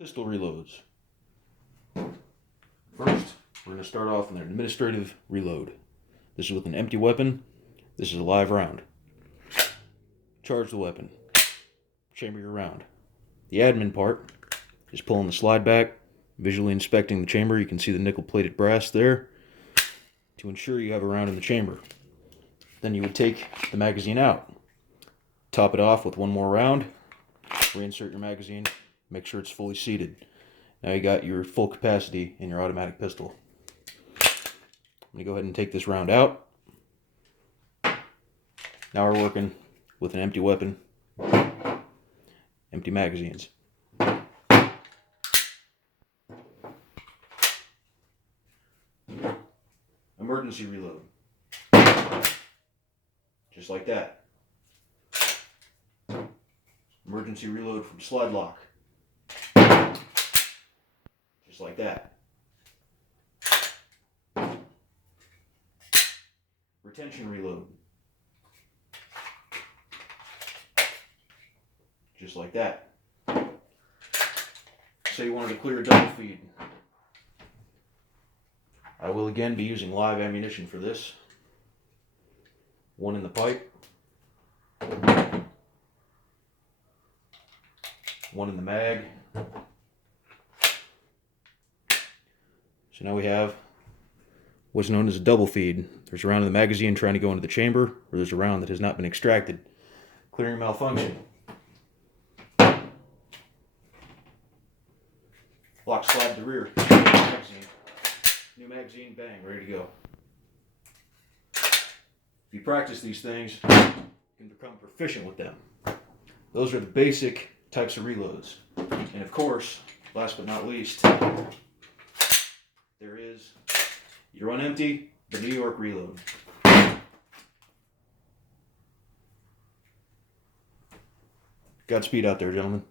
Pistol reloads. First, we're going to start off with an administrative reload. This is with an empty weapon. This is a live round. Charge the weapon. Chamber your round. The admin part is pulling the slide back, visually inspecting the chamber. You can see the nickel-plated brass there to ensure you have a round in the chamber. Then you would take the magazine out, top it off with one more round, reinsert your magazine, make sure it's fully seated. Now you got your full capacity in your automatic pistol. I'm going to go ahead and take this round out. Now we're working with an empty weapon, empty magazines. Emergency reload. Just like that. Emergency reload from slide lock. Just like that. Retention reload. Just like that. Say you wanted to clear a double feed. I will again be using live ammunition for this. One in the pipe. One in the mag. So now we have what's known as a double feed. There's a round in the magazine trying to go into the chamber, or there's a round that has not been extracted. Clearing malfunction. Lock slide to rear. Magazine. New magazine, bang, ready to go. If you practice these things, you can become proficient with them. Those are the basic types of reloads. And of course, last but not least, there is your run empty, the New York reload. Godspeed out there, gentlemen.